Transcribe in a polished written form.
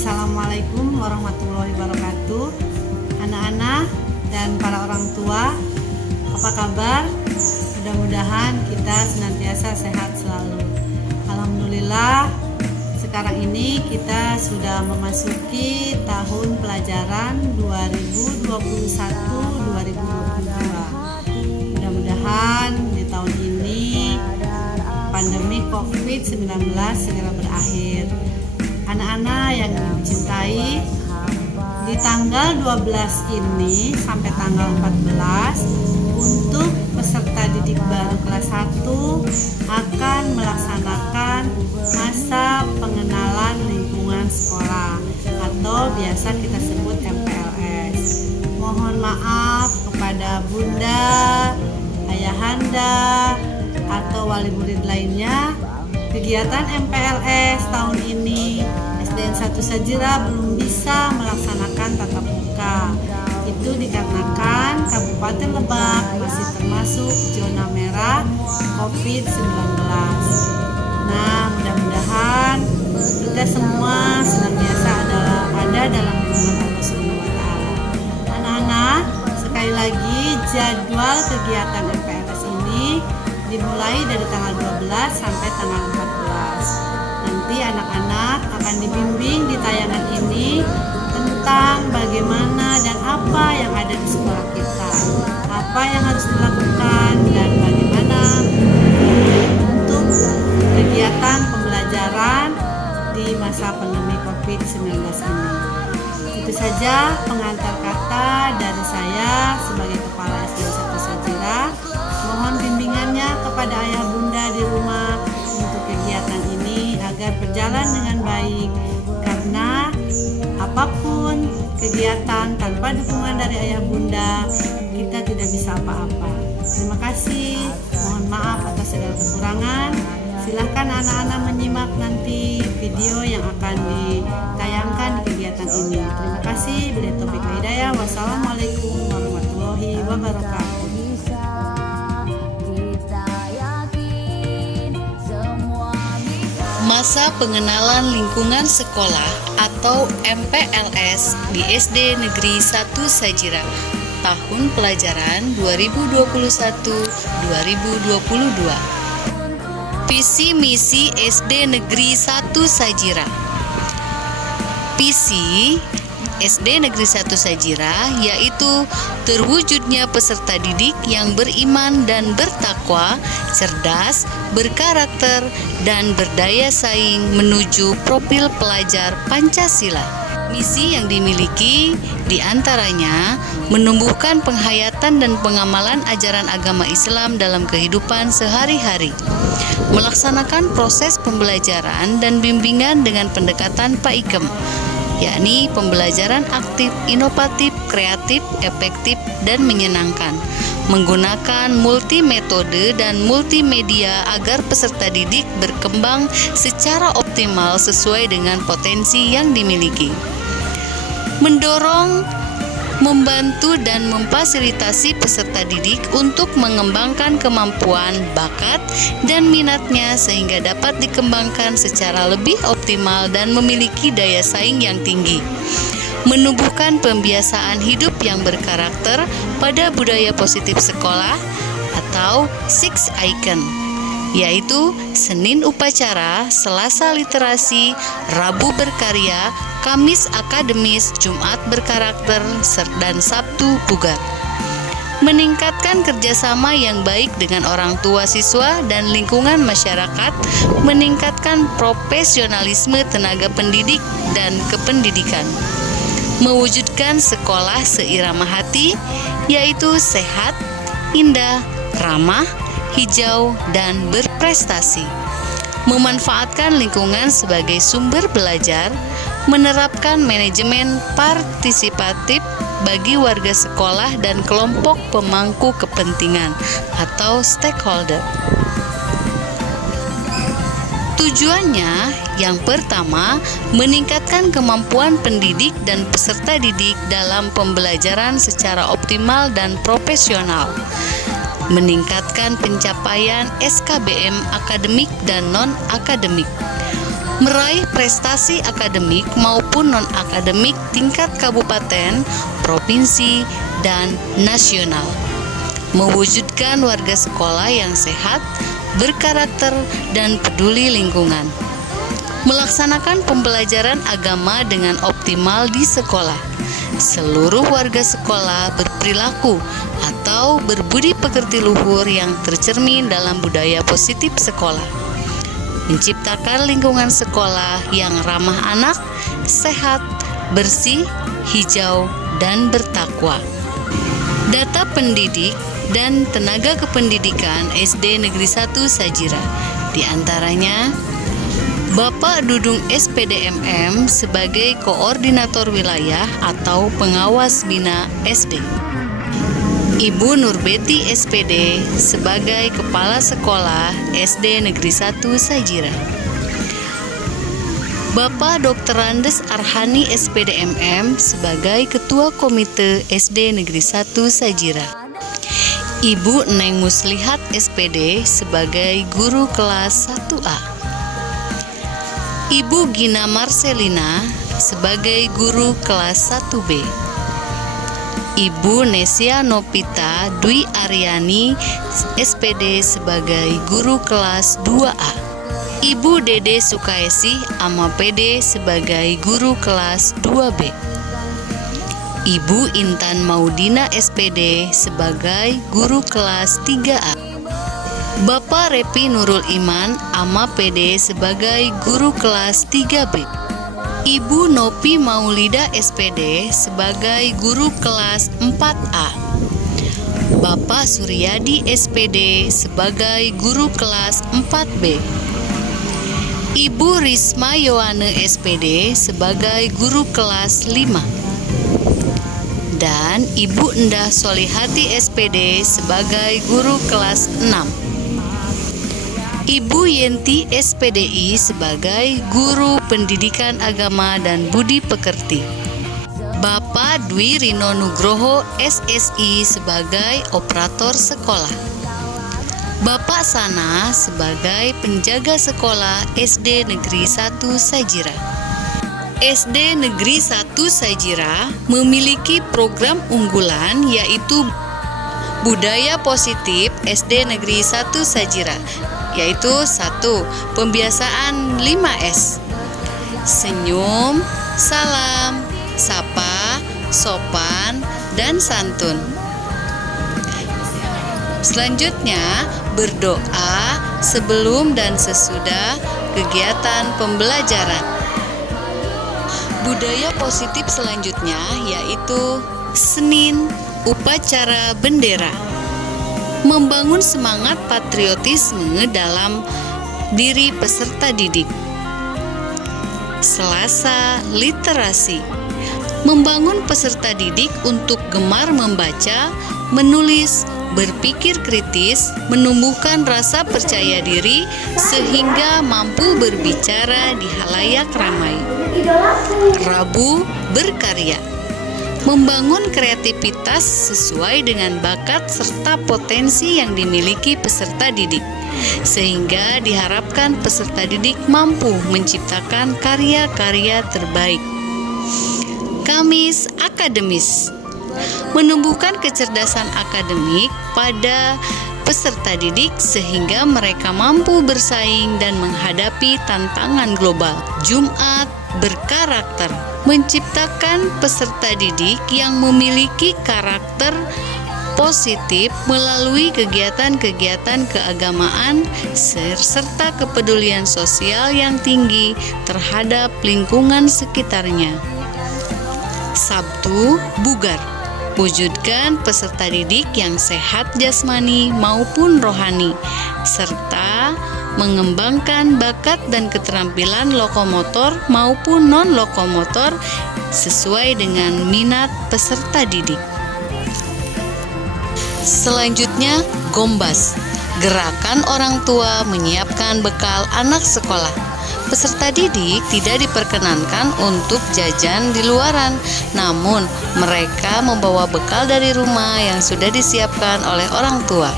Assalamualaikum warahmatullahi wabarakatuh. Anak-anak dan para orang tua, apa kabar? Mudah-mudahan kita senantiasa sehat selalu. Alhamdulillah, sekarang ini kita sudah memasuki tahun pelajaran 2021-2022. Mudah-mudahan di tahun ini pandemi COVID-19 segera berakhir. Anak-anak yang dicintai, di tanggal 12 ini sampai tanggal 14 untuk peserta didik baru kelas 1 akan melaksanakan masa pengenalan lingkungan sekolah atau biasa kita sebut MPLS. Mohon maaf kepada bunda, ayahanda, atau wali murid lainnya, kegiatan MPLS tahun ini SDN 1 Sajira belum bisa melaksanakan tatap muka. Itu dikarenakan Kabupaten Lebak masih termasuk zona merah COVID-19. Nah, mudah-mudahan kita semua senantiasa ada dalam lindungan Allah Subhanahu wa Ta'ala. Anak-anak, sekali lagi jadwal kegiatan MPLS ini dimulai dari tanggal 12 sampai tanggal 14. Nanti anak-anak akan dibimbing di tayangan ini tentang bagaimana dan apa yang ada di sekolah kita, apa yang harus dilakukan, dan bagaimana untuk kegiatan pembelajaran di masa pandemi COVID-19 ini. Itu saja pengantar kata dari saya sebagai Kepala SDN 1 Sajira. Mohon bimbingannya kepada ayah bunda di rumah untuk kegiatan ini agar berjalan dengan baik, karena apapun kegiatan tanpa dukungan dari ayah bunda kita tidak bisa apa-apa. Terima kasih, mohon maaf atas segala kekurangan. Silahkan anak-anak menyimak nanti video yang akan ditayangkan di kegiatan ini. Terima kasih. Billahi taufiq wal hidayah. Wassalamualaikum warahmatullahi wabarakatuh. Masa pengenalan lingkungan sekolah atau MPLS di SD Negeri 1 Sajira tahun pelajaran 2021-2022. Visi misi SD Negeri 1 Sajira. Visi SD Negeri 1 Sajira yaitu terwujudnya peserta didik yang beriman dan bertakwa, cerdas, berkarakter, dan berdaya saing menuju profil pelajar Pancasila. Misi yang dimiliki diantaranya menumbuhkan penghayatan dan pengamalan ajaran agama Islam dalam kehidupan sehari-hari, melaksanakan proses pembelajaran dan bimbingan dengan pendekatan PAIKEM, yakni pembelajaran aktif, inovatif, kreatif, efektif, dan menyenangkan, menggunakan multimetode dan multimedia agar peserta didik berkembang secara optimal sesuai dengan potensi yang dimiliki. Mendorong, membantu, dan memfasilitasi peserta didik untuk mengembangkan kemampuan, bakat, dan minatnya sehingga dapat dikembangkan secara lebih optimal dan memiliki daya saing yang tinggi. Menumbuhkan pembiasaan hidup yang berkarakter pada budaya positif sekolah atau 6 Icon, yaitu Senin upacara, Selasa literasi, Rabu berkarya, Kamis akademis, Jumat berkarakter, dan Sabtu bugar. Meningkatkan kerjasama yang baik dengan orang tua siswa dan lingkungan masyarakat, meningkatkan profesionalisme tenaga pendidik dan kependidikan. Mewujudkan sekolah seirama hati, yaitu sehat, indah, ramah, hijau, dan berprestasi. Memanfaatkan lingkungan sebagai sumber belajar, menerapkan manajemen partisipatif bagi warga sekolah dan kelompok pemangku kepentingan atau stakeholder. Tujuannya yang pertama, meningkatkan kemampuan pendidik dan peserta didik dalam pembelajaran secara optimal dan profesional, meningkatkan pencapaian SKBM akademik dan non-akademik, meraih prestasi akademik maupun non-akademik tingkat kabupaten, provinsi, dan nasional. Mewujudkan warga sekolah yang sehat, berkarakter, dan peduli lingkungan. Melaksanakan pembelajaran agama dengan optimal di sekolah. Seluruh warga sekolah berperilaku atau berbudi pekerti luhur yang tercermin dalam budaya positif sekolah. Menciptakan lingkungan sekolah yang ramah anak, sehat, bersih, hijau, dan bertakwa. Data pendidik dan tenaga kependidikan SD Negeri 1 Sajira, di antaranya Bapak Dudung SPDMM sebagai Koordinator Wilayah atau Pengawas Bina SD, Ibu Nurbeti SPD sebagai Kepala Sekolah SD Negeri 1 Sajira, Bapak Dr. Andes Arhani SPDMM sebagai Ketua Komite SD Negeri 1 Sajira, Ibu Neng Muslihat SPD sebagai Guru Kelas 1A, Ibu Gina Marcelina sebagai Guru Kelas 1B, Ibu Nesia Nopita Dwi Aryani SPD sebagai Guru Kelas 2A, Ibu Dede Sukaesi Ama PD sebagai Guru Kelas 2B, Ibu Intan Maudina SPD sebagai Guru Kelas 3A, Bapak Repi Nurul Iman Ama PD sebagai Guru Kelas 3B, Ibu Nopi Maulida SPD sebagai Guru Kelas 4A, Bapak Suryadi SPD sebagai Guru Kelas 4B, Ibu Risma Yohane SPD sebagai Guru Kelas 5, dan Ibu Endah Solihati SPD sebagai Guru Kelas 6. Ibu Yenti SPDI sebagai Guru Pendidikan Agama dan Budi Pekerti, Bapak Dwi Rino Nugroho SSI sebagai Operator Sekolah, Bapak Sana sebagai Penjaga Sekolah SD Negeri 1 Sajira. SD Negeri 1 Sajira memiliki program unggulan yaitu Budaya Positif SD Negeri 1 Sajira, yaitu 1. Pembiasaan 5S, senyum, salam, sapa, sopan, dan santun. Selanjutnya, berdoa sebelum dan sesudah kegiatan pembelajaran. Budaya positif selanjutnya yaitu Senin, upacara bendera. Membangun semangat patriotisme dalam diri peserta didik. Selasa, literasi. Membangun peserta didik untuk gemar membaca, menulis, berpikir kritis, menumbuhkan rasa percaya diri sehingga mampu berbicara di halayak ramai. Rabu, berkarya. Membangun kreativitas sesuai dengan bakat serta potensi yang dimiliki peserta didik, sehingga diharapkan peserta didik mampu menciptakan karya-karya terbaik. Kamis, akademis. Menumbuhkan kecerdasan akademik pada peserta didik sehingga mereka mampu bersaing dan menghadapi tantangan global. Jumat, berkarakter. Menciptakan peserta didik yang memiliki karakter positif melalui kegiatan-kegiatan keagamaan serta kepedulian sosial yang tinggi terhadap lingkungan sekitarnya. Sabtu, bugar. Wujudkan peserta didik yang sehat jasmani maupun rohani, serta mengembangkan bakat dan keterampilan lokomotor maupun non-lokomotor sesuai dengan minat peserta didik. Selanjutnya, gombas. Gerakan orang tua menyiapkan bekal anak sekolah. Peserta didik tidak diperkenankan untuk jajan di luaran, namun mereka membawa bekal dari rumah yang sudah disiapkan oleh orang tua.